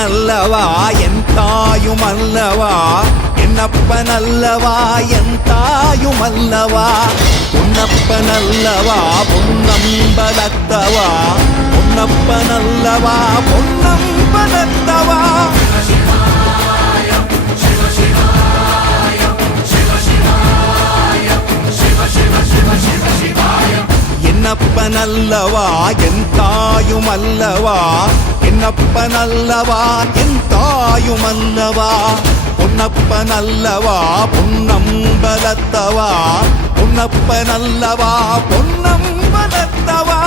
பொன்னப்பனல்லவா என் தாயுமல்லவா என்னப்பனல்லவா என் தாயுமல்லவா பொன்னப்பனல்லவா பொன்னம்பலத்தவா பொன்னப்பனல்லவா பொன்னம்பலத்தவா என்னப்பனல்லவா என் தாயுமல்லவா என்னப்பனல்லவா என் தாயுமல்லவா பொன்னப்பனல்லவா பொன்னம்பலத்தவா பொன்னப்பனல்லவா பொன்னம்பலத்தவா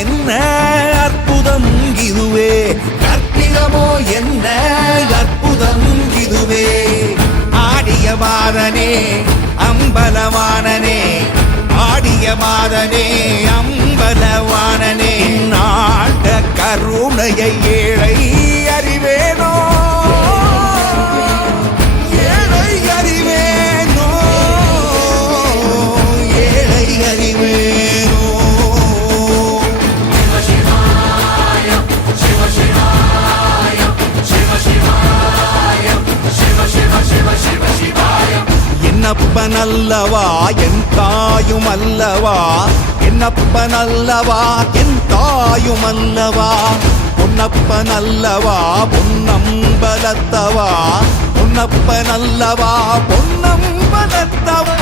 என்ன அற்புதம் இதுவே கற்பிதமோ என்ன அற்புதம் இதுவே ஆடிய மாதனே அம்பலவானனே ஆடிய மாதனே அம்பலவானனே நாட கருணையை ஏழை அறிவேனோ ஏழை அறிவேனோ ஏழை அறிவேனோ என்னப்பனல்லவா என் தாயுமல்லவா என்னப்பனல்லவா என் தாயுமல்லவா பொன்னப்பனல்லவா பொன்னம்பலத்தவா பொன்னப்பனல்லவா பொன்னம்பலத்தவா